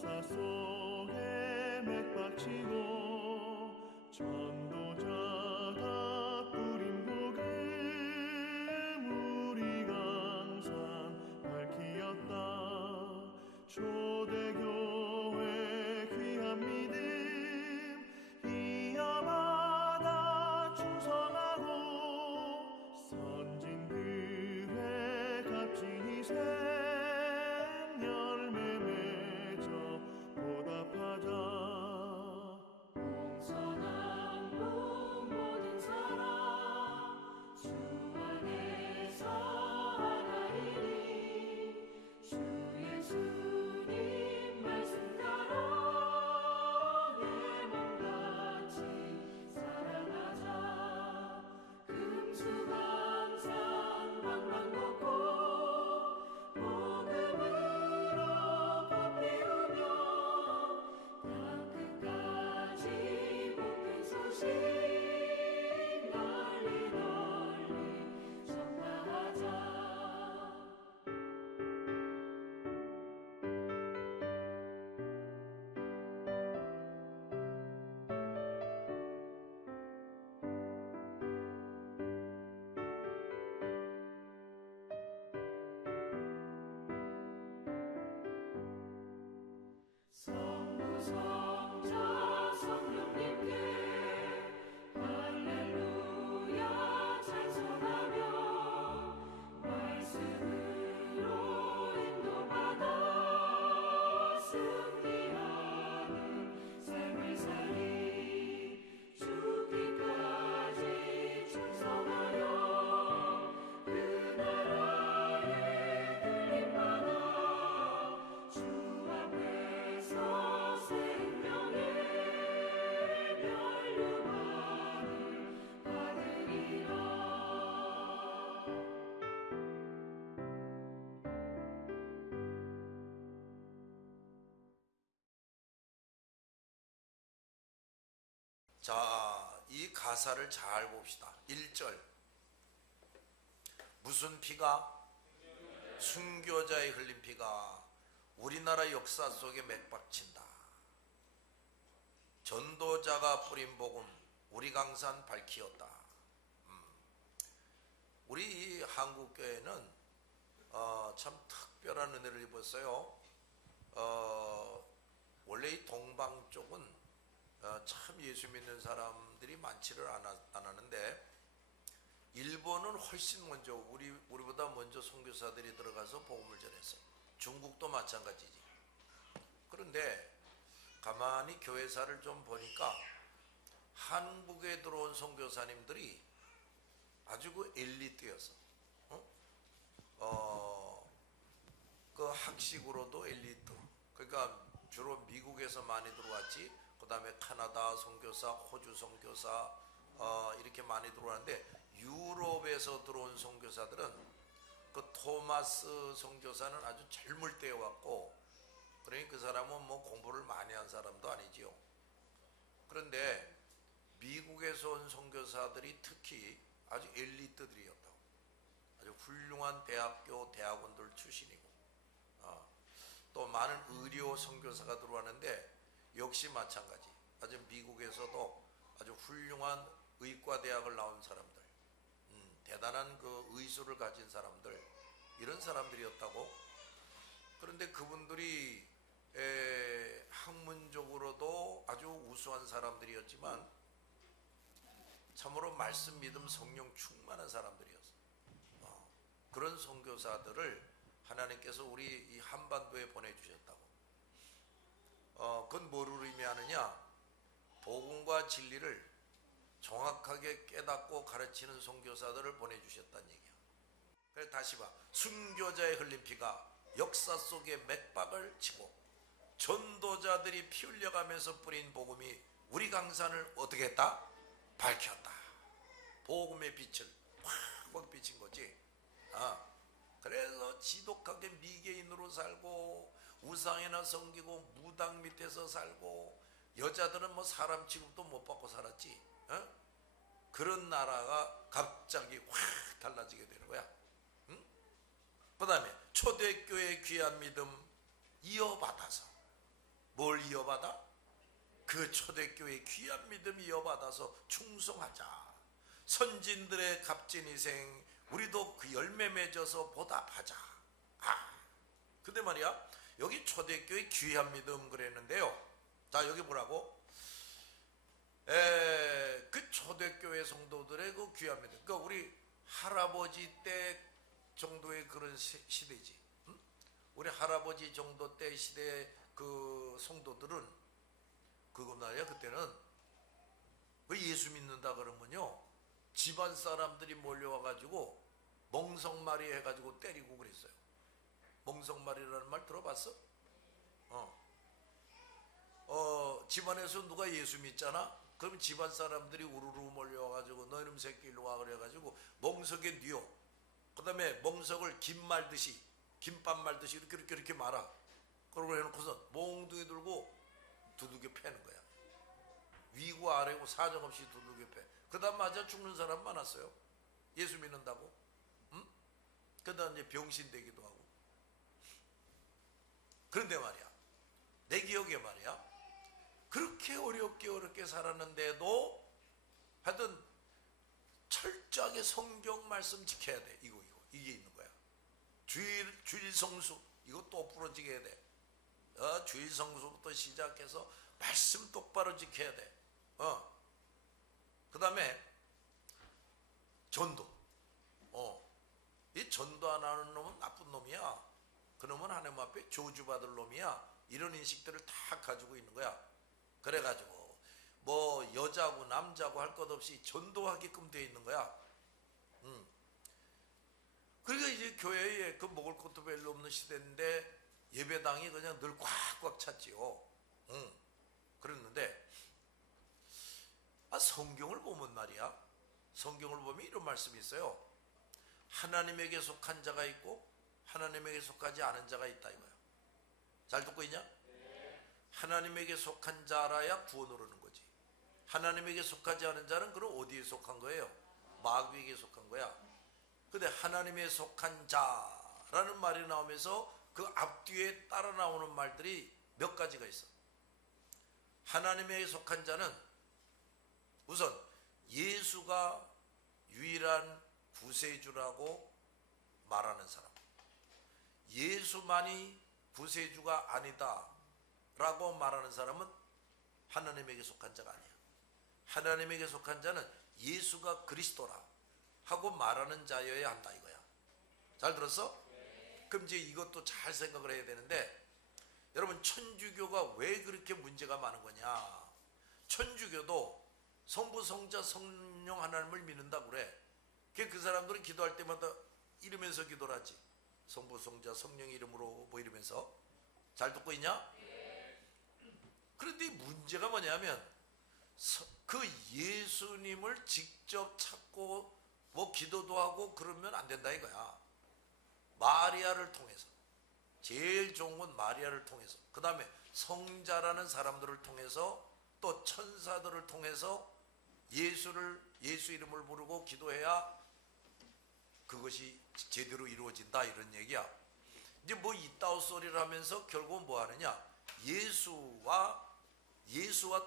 역사 속에 맥박치고 전도자가 뿌린 복음 우리 강산 밝히었다. 초대교회 귀한 믿음 이어받아 충성하고 선진들의 값진 희생 열매 맺어 보답하자. 공손한 분 모든 사람 주 안에서 하나이니 주 예수님 말씀 따라 내 몸같이 사랑하자. 금수강산 방방곡곡 복음으로 꽃피우며 땅끝까지 복된 소식 널리 널리 전파하자. 성부 성자 성령님께 할렐루야 찬송하며 말씀으로 인도받아 승리하는 삶을 살리 죽기까지 충성하여 그 나라에 들림받아 주 앞에서 생명의 면류관을 받으리라. 자, 이 가사를 잘 봅시다. 1절. 무슨 피가? 순교자의 흘린 피가 우리나라 역사 속에 맥박친다. 전도자가 뿌린 복음 우리 강산 밝히었다. 우리 한국교회는 참 특별한 은혜를 입었어요. 원래 이 동방 쪽은 참 예수 믿는 사람들이 많지를 않았는데 일본은 훨씬 먼저 우리보다 먼저 선교사들이 들어가서 복음을 전했어요. 중국도 마찬가지지. 그런데 가만히 교회사를 좀 보니까 한국에 들어온 선교사님들이 아주 그 엘리트였어. 그 학식으로도 엘리트. 그러니까 주로 미국에서 많이 들어왔지. 그 다음에 카나다 선교사, 호주 선교사 이렇게 많이 들어왔는데 유럽에서 들어온 선교사들은 그 토마스 선교사는 아주 젊을 때에 왔고, 그러니까 그 사람은 뭐 공부를 많이 한 사람도 아니지요. 그런데 미국에서 온 선교사들이 특히 아주 엘리트들이었다고. 아주 훌륭한 대학교, 대학원들 출신이고, 또 많은 의료 선교사가 들어왔는데 역시 마찬가지. 아주 미국에서도 아주 훌륭한 의과대학을 나온 사람들, 대단한 그 의술을 가진 사람들, 이런 사람들이었다고. 그런데 그분들이 학문적으로도 아주 우수한 사람들이었지만 참으로 말씀, 믿음, 성령 충만한 사람들이었어. 그런 선교사들을 하나님께서 우리 이 한반도에 보내주셨다고. 그건 뭐를 의미하느냐? 복음과 진리를 정확하게 깨닫고 가르치는 선교사들을 보내주셨다는 얘기야. 그래서 다시 봐. 순교자의 흘린 피가 역사 속에 맥박을 치고 전도자들이 피 흘려가면서 뿌린 복음이 우리 강산을 어떻게 했다? 밝혔다. 복음의 빛을 확 비친 거지. 그래서 지독하게 미개인으로 살고 우상이나 섬기고 무당 밑에서 살고 여자들은 뭐 사람 취급도 못 받고 살았지. 그런 나라가 갑자기 확 달라지게 되는 거야. 그 다음에 초대교회의 귀한 믿음 이어받아서 뭘 이어받아? 그 초대교회 귀한 믿음 이어받아서 충성하자. 선진들의 값진 희생 우리도 그 열매 맺어서 보답하자. 근데 말이야, 여기 초대교회 귀한 믿음 그랬는데요. 자, 여기 보라고. 그 초대교회 성도들의 그 귀한 믿음. 그러니까 우리 할아버지 때 정도의 그런 시대지. 응? 우리 할아버지 정도 때 시대의 그 성도들은 그거 말이야. 그때는 왜 예수 믿는다 그러면요, 집안 사람들이 몰려와가지고 멍석말이 해가지고 때리고 그랬어요. 멍석말이라는 말 들어봤어? 집안에서 누가 예수 믿잖아? 그럼 집안 사람들이 우르르 몰려와가지고 너 이놈 새끼 일로 와 그래가지고 멍석에 뉘어. 그 다음에 멍석을 김 말듯이, 김밥 말듯이 이렇게 말아. 그러고 해놓고서 몽둥이 들고 두들겨 패는 거야. 위고 아래고 사정없이 두들겨 패. 그 다음 맞아 죽는 사람 많았어요. 예수 믿는다고. 응? 그 다음 이제 병신 되기도 하고. 그런데 말이야, 내 기억에 말이야, 그렇게 어렵게 살았는데도 하여튼 철저하게 성경 말씀 지켜야 돼. 이게 있는 거야. 주일 성수 이거 또 부러지게 해야 돼. 주일 성수부터 시작해서 말씀 똑바로 지켜야 돼. 그 다음에 전도. 이 전도 안 하는 놈은 나쁜 놈이야. 그 놈은 하나님 앞에 저주받을 놈이야. 이런 인식들을 다 가지고 있는 거야. 그래가지고 뭐 여자고 남자고 할 것 없이 전도하게끔 되어 있는 거야. 그러니까 이제 교회에 그 먹을 것도 별로 없는 시대인데 예배당이 그냥 늘 꽉꽉 찼지요. 그랬는데 성경을 보면 말이야, 성경을 보면 이런 말씀이 있어요. 하나님에게 속한 자가 있고 하나님에게 속하지 않은 자가 있다 이거야. 잘 듣고 있냐? 하나님에게 속한 자라야 구원 오르는 거지. 하나님에게 속하지 않은 자는 그럼 어디에 속한 거예요? 마귀에게 속한 거야. 근데 하나님에 속한 자라는 말이 나오면서 그 앞뒤에 따라 나오는 말들이 몇 가지가 있어. 하나님에 속한 자는 우선 예수가 유일한 구세주라고 말하는 사람. 예수만이 구세주가 아니다 라고 말하는 사람은 하나님에게 속한 자가 아니야. 하나님에게 속한 자는 예수가 그리스도라 하고 말하는 자여야 한다 이거야. 잘 들었어? 그럼 이제 이것도 잘 생각을 해야 되는데, 여러분 천주교가 왜 그렇게 문제가 많은 거냐. 천주교도 성부 성자 성령 하나님을 믿는다고 그래. 그 사람들은 기도할 때마다 이러면서 기도를 하지. 성부 성자 성령 이름으로 뭐 이러면서. 잘 듣고 있냐? 그런데 이 문제가 뭐냐면 그 예수님을 직접 찾고 뭐 기도도 하고 그러면 안 된다 이거야. 마리아를 통해서, 제일 좋은 건 마리아를 통해서, 그 다음에 성자라는 사람들을 통해서, 또 천사들을 통해서 예수 이름을 부르고 기도해야 그것이 제대로 이루어진다 이런 얘기야. 이제 뭐 이따오 소리를 하면서 결국은 뭐 하느냐, 예수와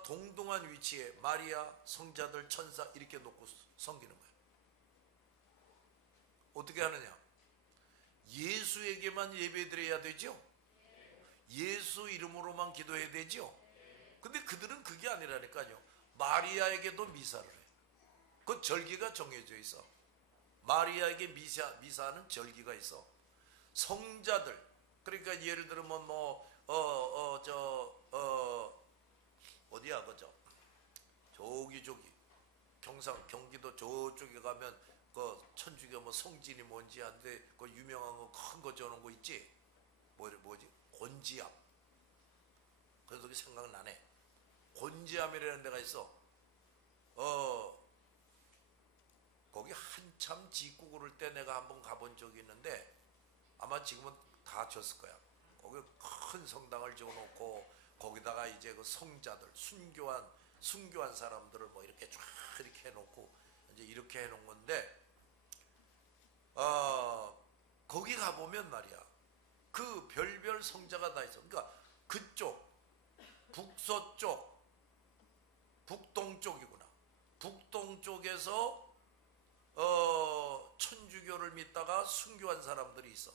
동등한 위치에 마리아, 성자들, 천사 이렇게 놓고 섬기는 거야. 어떻게 하느냐, 예수에게만 예배드려야 되죠. 예수 이름으로만 기도해야 되죠. 근데 그들은 그게 아니라니까요. 마리아에게도 미사를 해. 그 절기가 정해져 있어. 마리아에게 미사하는 절기가 있어. 성자들, 그러니까 예를 들면 어디야 그죠? 저기 경기도 저쪽에 가면 그 천주교 뭐 성진이 뭔지 한데 그 유명한 거 큰 거 저런 거 있지? 뭐지? 곤지암. 그래서 그게 생각나네. 곤지암이라는 데가 있어. 거기 한참 짓고 그럴 때 내가 한번 가본 적이 있는데 아마 지금은 다 졌을 거야. 거기 큰 성당을 지어놓고 거기다가 이제 그 성자들, 순교한 사람들을 뭐 이렇게 쫙 이렇게 해놓고 이제 이렇게 해놓은 건데, 거기 가보면 말이야, 그 별별 성자가 다 있어. 그러니까 그쪽 북서쪽, 북동쪽이구나. 북동쪽에서 천주교를 믿다가 순교한 사람들이 있어.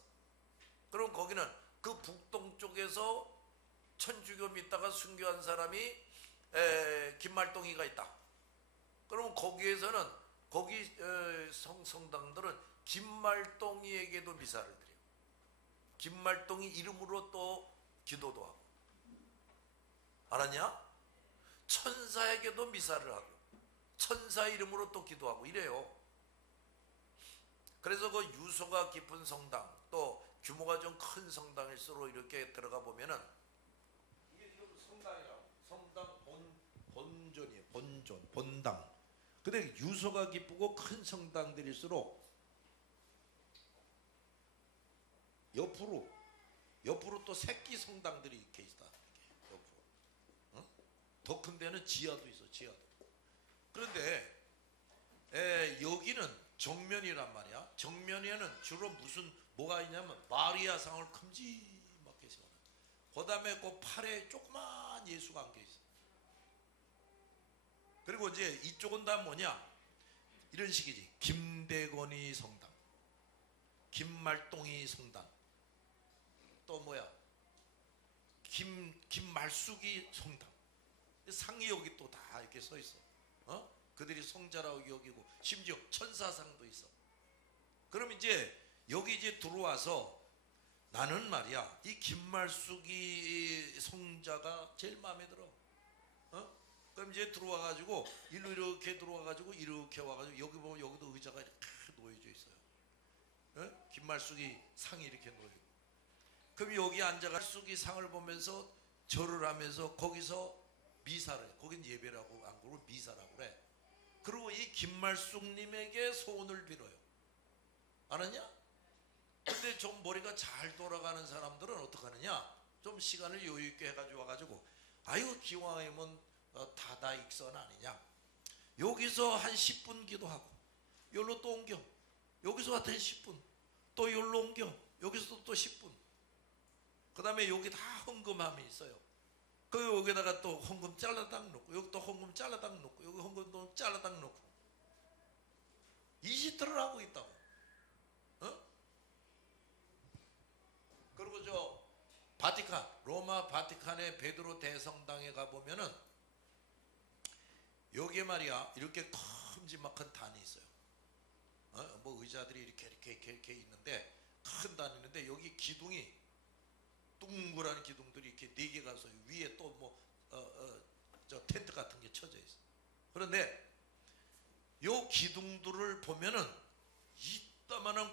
그럼 거기는 그 북동쪽에서 천주교 믿다가 순교한 사람이 김말동이가 있다. 그럼 거기에서는 거기 성당들은 김말동이에게도 미사를 드려요. 김말동이 이름으로 또 기도도 하고. 알았냐? 천사에게도 미사를 하고 천사 이름으로 또 기도하고 이래요. 그래서 그 유서가 깊은 성당, 또 규모가 좀 큰 성당일수록 이렇게 들어가 보면은 이게 지금 성당이라고. 성당 본전이에요. 본당. 근데 유서가 깊고 큰 성당들일수록 옆으로 또 새끼 성당들이 이렇게 있다. 옆으로. 더 큰 데는 지하도 있어. 지하도. 그런데 여기는 정면이란 말이야. 정면에는 주로 뭐가 있냐면 마리아상을 큼지막하게 세워놔. 그 다음에 그 팔에 조그만 예수가 안겨 있어. 그리고 이제 이쪽은 다 뭐냐? 이런 식이지. 김대건이 성당, 김말동이 성당, 또 뭐야? 김말숙이 성당. 상이 여기 또 다 이렇게 서 있어. 그들이 성자라고 여기고 심지어 천사상도 있어. 그럼 이제 여기 이제 들어와서 나는 말이야 이 김말숙이 성자가 제일 마음에 들어. 그럼 이제 들어와가지고 일로 이렇게 들어와가지고 이렇게 와가지고 여기 보면 여기도 의자가 이렇게 놓여져 있어요. 김말숙이 상이 이렇게 놓여. 그럼 여기 앉아가 쑥이 상을 보면서 절을 하면서 거기서 미사를 해. 거긴 예배라고 안 그러고 미사라고 그래. 그리고 이 김말숙님에게 소원을 빌어요. 알았냐? 근데 좀 머리가 잘 돌아가는 사람들은 어떡하느냐? 좀 시간을 여유있게 해가지고 와가지고 아유 기왕이면 다다익선 아니냐? 여기서 한 10분 기도하고 여기로 또 옮겨. 여기서 한 10분 또 여기로 옮겨. 여기서 또 10분. 그 다음에 여기 다 헌금함이 있어요. 그 여기다가 또 헌금 잘라당 놓고 여기 또 헌금 잘라당 놓고 여기 헌금 또 잘라당 놓고 이짓들을 하고 있다고. 그리고 저 바티칸, 로마 바티칸의 베드로 대성당에 가보면은 여기에 말이야 이렇게 큼지막한 단이 있어요. 뭐 의자들이 이렇게 있는데 큰 단이 있는데 여기 기둥이 둥그란 기둥들이 이렇게 4개 가서 위에 또 뭐 저 텐트 같은 게 쳐져 있어. 그런데 요 기둥들을 보면은 이따만한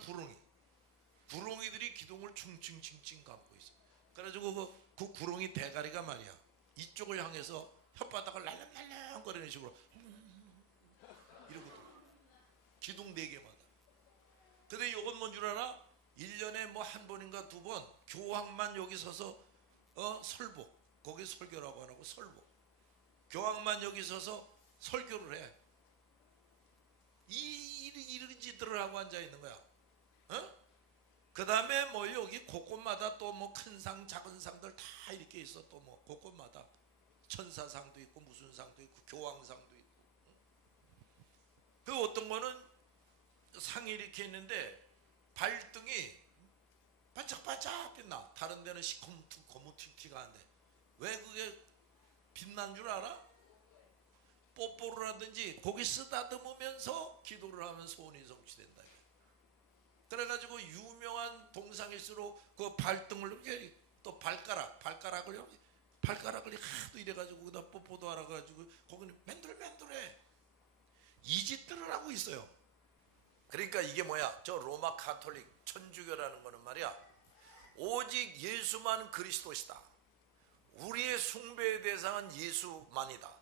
구렁이들이 기둥을 충칭칭칭 감고 있어. 그래가지고 그 구렁이 대가리가 말이야 이쪽을 향해서 혓바닥을 날랑날랑 거리는 식으로 이러거든. 기둥 4개마다. 근데 요건 뭔 줄 알아? 1년에 뭐 한 번인가 2번 교황만 여기 서서 설보, 거기 설교라고 안 하고 설보, 교황만 여기 서서 설교를 해. 이런 짓들을 하고 앉아 있는 거야. 그 다음에 뭐 여기 곳곳마다 또 뭐 큰 상 작은 상들 다 이렇게 있어. 또 뭐 곳곳마다 천사상도 있고 무슨 상도 있고 교황상도 있고. 그 어떤 거는 상이 이렇게 있는데 발등이 반짝반짝 빛나. 다른 데는 거무튀튀가 한데 왜 그게 빛난 줄 알아? 뽀뽀를 하든지 고기 쓰다듬으면서 기도를 하면 소원이 성취된다. 그래가지고 유명한 동상일수록 그 발등을 이렇게 또 발가락을 하도 이래가지고 거기다 뽀뽀도 알아가지고 거기는 맨들맨들해. 이 짓들을 하고 있어요. 그러니까 이게 뭐야? 저 로마 가톨릭 천주교라는 거는 말이야 오직 예수만 그리스도시다. 우리의 숭배의 대상은 예수만이다.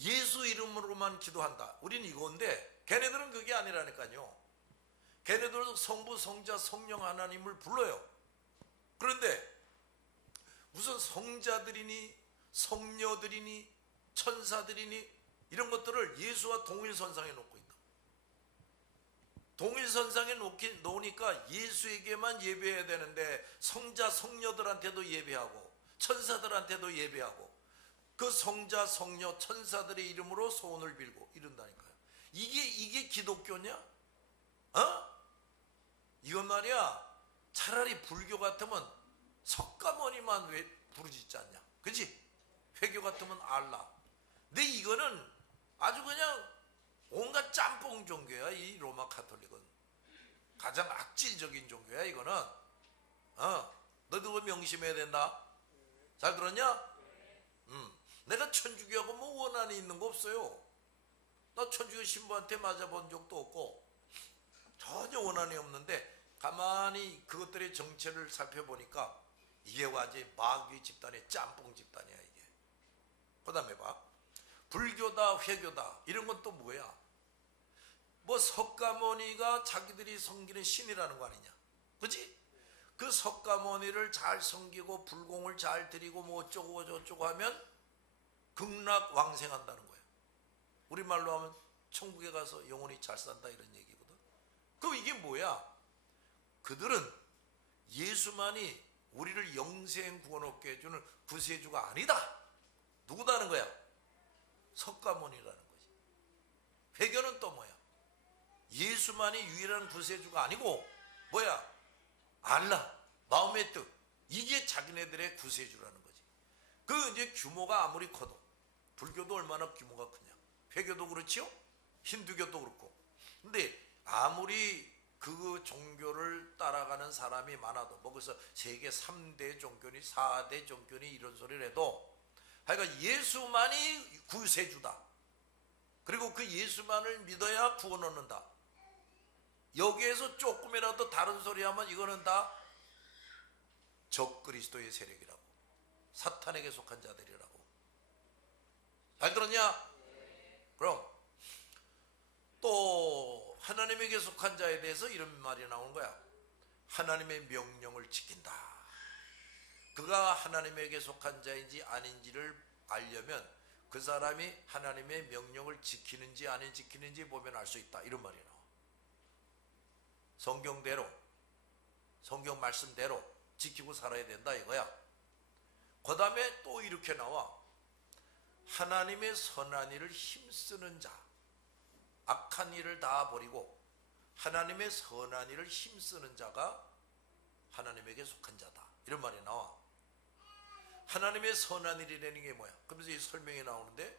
예수 이름으로만 기도한다. 우린 이건데 걔네들은 그게 아니라니까요. 걔네들은 성부, 성자, 성령 하나님을 불러요. 그런데 무슨 성자들이니 성녀들이니 천사들이니 이런 것들을 예수와 동일선상에 놓고 있다. 동일선상에 놓으니까 예수에게만 예배해야 되는데 성자, 성녀들한테도 예배하고 천사들한테도 예배하고 그 성자 성녀 천사들의 이름으로 소원을 빌고 이런다니까요. 이게 기독교냐? 이건 말이야, 차라리 불교 같으면 석가모니만 왜 부르짖지 않냐, 그치? 회교 같으면 알라. 근데 이거는 아주 그냥 온갖 짬뽕 종교야. 이 로마 카톨릭은 가장 악질적인 종교야 이거는. 너도 그거 명심해야 된다. 잘 들었냐? 내가 천주교하고 뭐 원한이 있는 거 없어요. 나 천주교 신부한테 맞아본 적도 없고 전혀 원한이 없는데, 가만히 그것들의 정체를 살펴보니까 이게 완전히 마귀 집단의 짬뽕 집단이야 이게. 그 다음에 봐, 불교다 회교다 이런 건 또 뭐야? 뭐 석가모니가 자기들이 섬기는 신이라는 거 아니냐, 그치? 그 석가모니를 잘 섬기고 불공을 잘 드리고 뭐 어쩌고 저쩌고 하면 극락왕생한다는 거야. 우리말로 하면 천국에 가서 영원히 잘 산다 이런 얘기거든. 그럼 이게 뭐야? 그들은 예수만이 우리를 영생 구원 얻게 해주는 구세주가 아니다. 누구다는 거야? 석가모니라는 거지. 회교는 또 뭐야? 예수만이 유일한 구세주가 아니고 뭐야? 알라, 마음의 뜻, 이게 자기네들의 구세주라는 거지. 그 이제 규모가 아무리 커도, 불교도 얼마나 규모가 크냐, 회교도 그렇지요, 힌두교도 그렇고. 근데 아무리 그 종교를 따라가는 사람이 많아도, 뭐 그래서 세계 3대 종교니 4대 종교니 이런 소리를 해도, 하여간 예수만이 구세주다. 그리고 그 예수만을 믿어야 구원 얻는다. 여기에서 조금이라도 다른 소리 하면 이거는 다 적그리스도의 세력이라고, 사탄에게 속한 자들이라고. 잘 들었냐? 그럼 또 하나님에게 속한 자에 대해서 이런 말이 나오는 거야. 하나님의 명령을 지킨다. 그가 하나님에게 속한 자인지 아닌지를 알려면 그 사람이 하나님의 명령을 지키는지 안 지키는지 보면 알 수 있다, 이런 말이 나와. 성경대로, 성경 말씀대로 지키고 살아야 된다 이거야. 그 다음에 또 이렇게 나와. 하나님의 선한 일을 힘쓰는 자, 악한 일을 다 버리고 하나님의 선한 일을 힘쓰는 자가 하나님에게 속한 자다, 이런 말이 나와. 하나님의 선한 일이라는 게 뭐야? 그러면서 이 설명이 나오는데,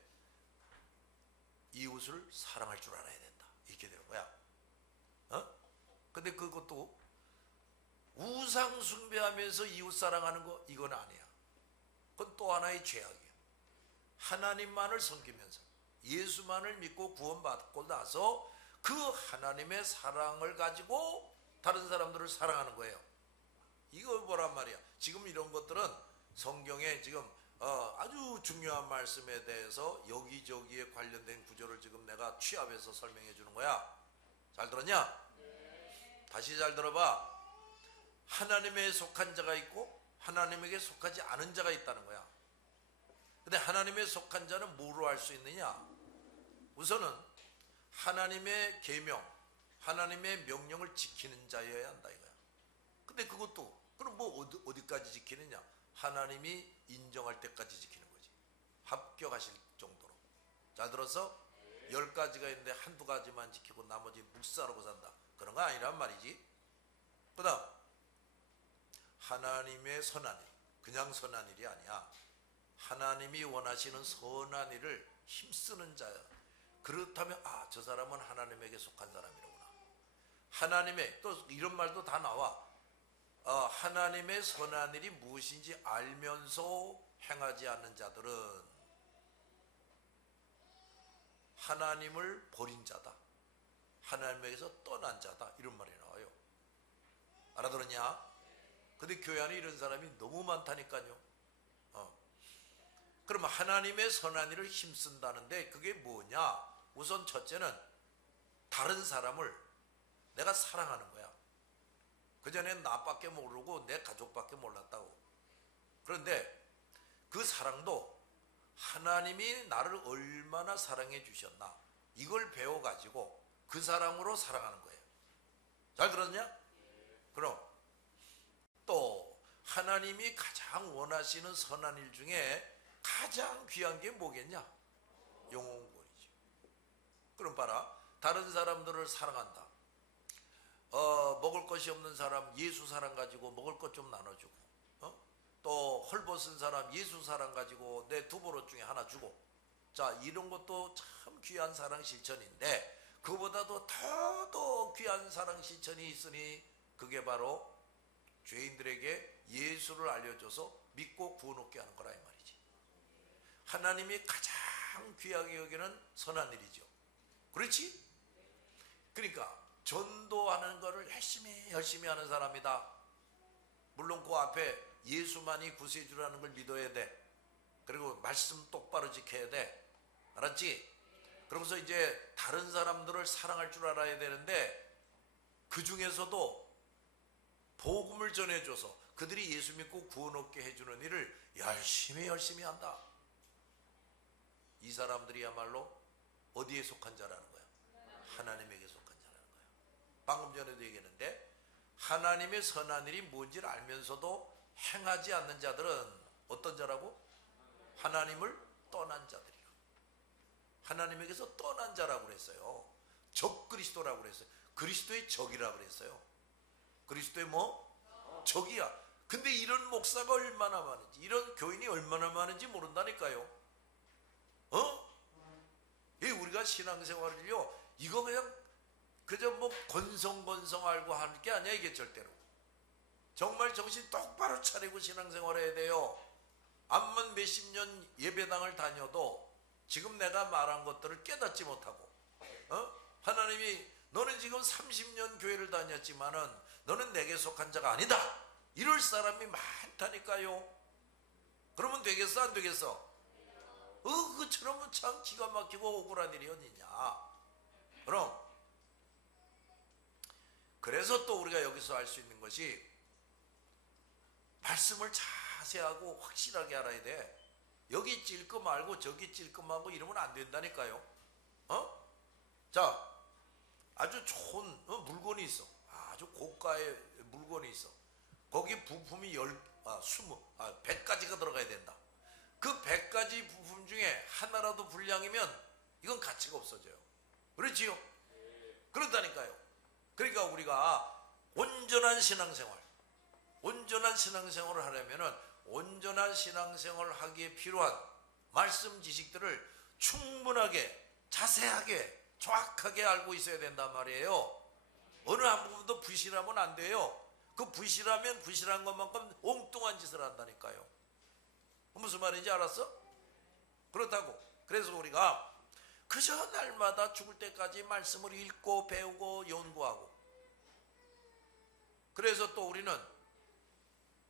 이웃을 사랑할 줄 알아야 된다, 이렇게 되는 거야. 근데 그것도 우상 숭배하면서 이웃 사랑하는 거, 이건 아니야. 그건 또 하나의 죄악이야. 하나님만을 섬기면서 예수만을 믿고 구원받고 나서 그 하나님의 사랑을 가지고 다른 사람들을 사랑하는 거예요. 이거 뭐란 말이야. 지금 이런 것들은 성경에 지금 아주 중요한 말씀에 대해서 여기저기에 관련된 구조를 지금 내가 취합해서 설명해 주는 거야. 잘 들었냐? 다시 잘 들어봐. 하나님에 속한 자가 있고 하나님에게 속하지 않은 자가 있다는 거야. 근데 하나님에 속한 자는 뭐로 알 수 있느냐? 우선은 하나님의 계명, 하나님의 명령을 지키는 자여야 한다 이거야. 근데 그것도 그럼 뭐 어디까지 지키느냐? 하나님이 인정할 때까지 지키는 거지. 합격하실 정도로. 잘 들었어? 10가지가 있는데 한두 가지만 지키고 나머지 묵살하고 산다, 그런 거 아니란 말이지. 그 다음, 하나님의 선한 일, 그냥 선한 일이 아니야. 하나님이 원하시는 선한 일을 힘쓰는 자야. 그렇다면 저 사람은 하나님에게 속한 사람이로구나. 하나님의, 또 이런 말도 다 나와. 하나님의 선한 일이 무엇인지 알면서 행하지 않는 자들은 하나님을 버린 자다, 하나님에게서 떠난 자다, 이런 말이 나와요. 알아들었냐? 근데 교회 안에 이런 사람이 너무 많다니까요. 그러면 하나님의 선한 일을 힘쓴다는데 그게 뭐냐? 우선 첫째는 다른 사람을 내가 사랑하는 거야. 그전엔 나밖에 모르고 내 가족밖에 몰랐다고. 그런데 그 사랑도 하나님이 나를 얼마나 사랑해 주셨나, 이걸 배워가지고 그 사랑으로 사랑하는 거예요. 잘 들었냐? 그럼 또 하나님이 가장 원하시는 선한 일 중에 가장 귀한 게 뭐겠냐? 영혼권이죠. 그럼 봐라, 다른 사람들을 사랑한다. 먹을 것이 없는 사람 예수 사랑 가지고 먹을 것 좀 나눠주고, 또 헐벗은 사람 예수 사랑 가지고 내 두 버릇 중에 하나 주고. 자, 이런 것도 참 귀한 사랑 실천인데, 그보다도 더 귀한 사랑 실천이 있으니 그게 바로 죄인들에게 예수를 알려줘서 믿고 구원 얻게 하는 거라 이 말이지. 하나님이 가장 귀하게 여기는 선한 일이죠. 그렇지? 그러니까 전도하는 거를 열심히 하는 사람이다. 물론 그 앞에 예수만이 구세주라는 걸 믿어야 돼. 그리고 말씀 똑바로 지켜야 돼. 알았지? 그러면서 이제 다른 사람들을 사랑할 줄 알아야 되는데, 그 중에서도 복음을 전해줘서 그들이 예수 믿고 구원 얻게 해주는 일을 열심히 한다. 이 사람들이야말로 어디에 속한 자라는 거야? 하나님에게 속한 자라는 거야. 방금 전에도 얘기했는데, 하나님의 선한 일이 뭔지를 알면서도 행하지 않는 자들은 어떤 자라고? 하나님을 떠난 자들이라. 하나님에게서 떠난 자라고 그랬어요. 적 그리스도라고 그랬어요. 그리스도의 적이라고 그랬어요. 그리스도의 뭐? 적이야. 근데 이런 목사가 얼마나 많은지, 이런 교인이 얼마나 많은지 모른다니까요. 우리가 신앙생활을요, 이거 그저 뭐 건성 알고 하는 게 아니야, 이게 절대로. 정말 정신 똑바로 차리고 신앙생활해야 돼요. 암만 몇십 년 예배당을 다녀도 지금 내가 말한 것들을 깨닫지 못하고, 하나님이 너는 지금 30년 교회를 다녔지만은 너는 내게 속한 자가 아니다, 이럴 사람이 많다니까요. 그러면 되겠어, 안 되겠어? 그처럼은 참 기가 막히고 억울한 일이 어디냐. 그럼 그래서 또 우리가 여기서 알 수 있는 것이, 말씀을 자세하고 확실하게 알아야 돼. 여기 찔끔 알고 저기 찔끔 하고 이러면 안 된다니까요. 자, 아주 좋은 물건이 있어. 아주 고가의 물건이 있어. 거기 부품이 100가지가 들어가야 된다. 그 100가지 부품 중에 하나라도 불량이면 이건 가치가 없어져요. 그렇지요? 그렇다니까요. 그러니까 우리가 온전한 신앙생활을 하려면은 온전한 신앙생활을 하기에 필요한 말씀 지식들을 충분하게, 자세하게, 정확하게 알고 있어야 된단 말이에요. 어느 한 부분도 부실하면 안 돼요. 그 부실하면 부실한 것만큼 엉뚱한 짓을 한다니까요. 무슨 말인지 알았어? 그렇다고. 그래서 우리가 그저 날마다 죽을 때까지 말씀을 읽고 배우고 연구하고, 그래서 또 우리는,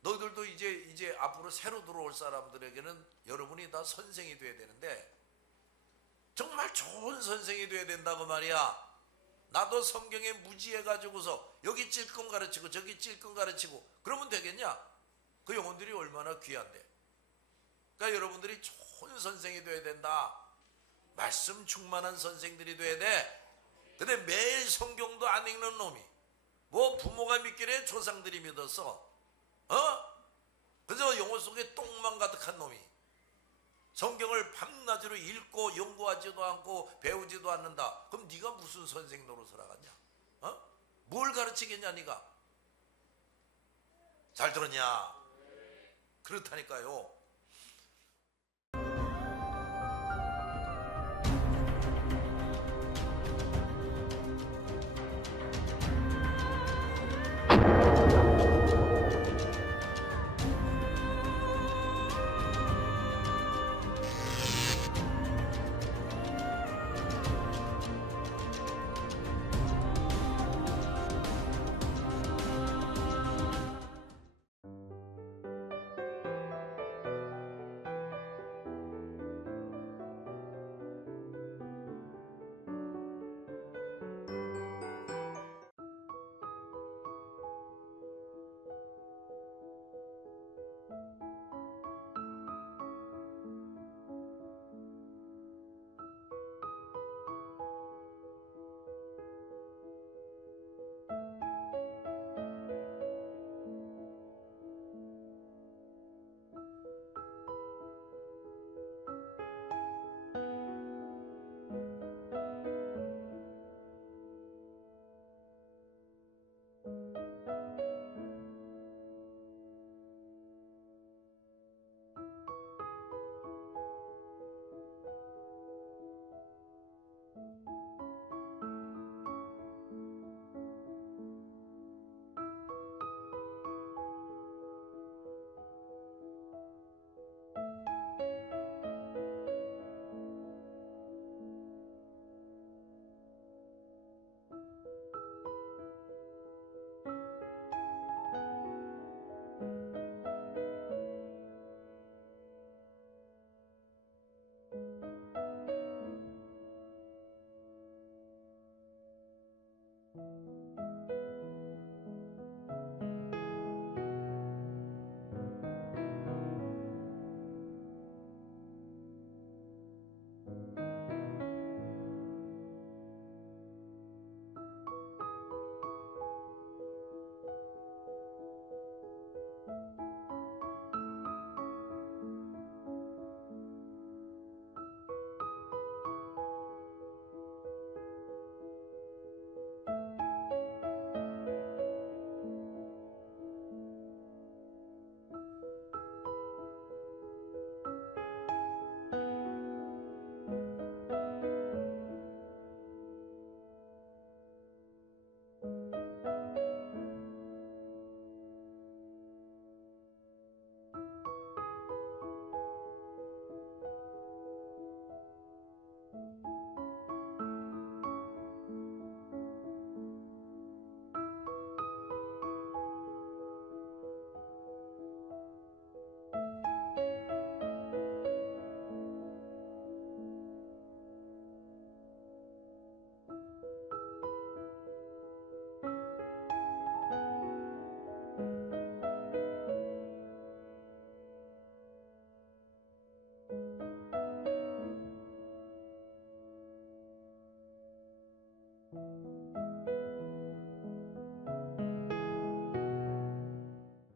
너희들도 이제 앞으로 새로 들어올 사람들에게는 여러분이 다 선생이 돼야 되는데, 정말 좋은 선생이 돼야 된다고 말이야. 나도 성경에 무지해가지고서 여기 찔끔 가르치고 저기 찔끔 가르치고 그러면 되겠냐? 그 영혼들이 얼마나 귀한데. 그러니까 여러분들이 좋은 선생이 돼야 된다. 말씀 충만한 선생들이 돼야 돼. 근데 매일 성경도 안 읽는 놈이, 뭐 부모가 믿기래 조상들이 믿었어, 그저 영혼 속에 똥만 가득한 놈이 성경을 밤낮으로 읽고 연구하지도 않고 배우지도 않는다. 그럼 네가 무슨 선생 노릇을 하겠냐? 뭘 가르치겠냐 네가? 잘 들었냐? 그렇다니까요.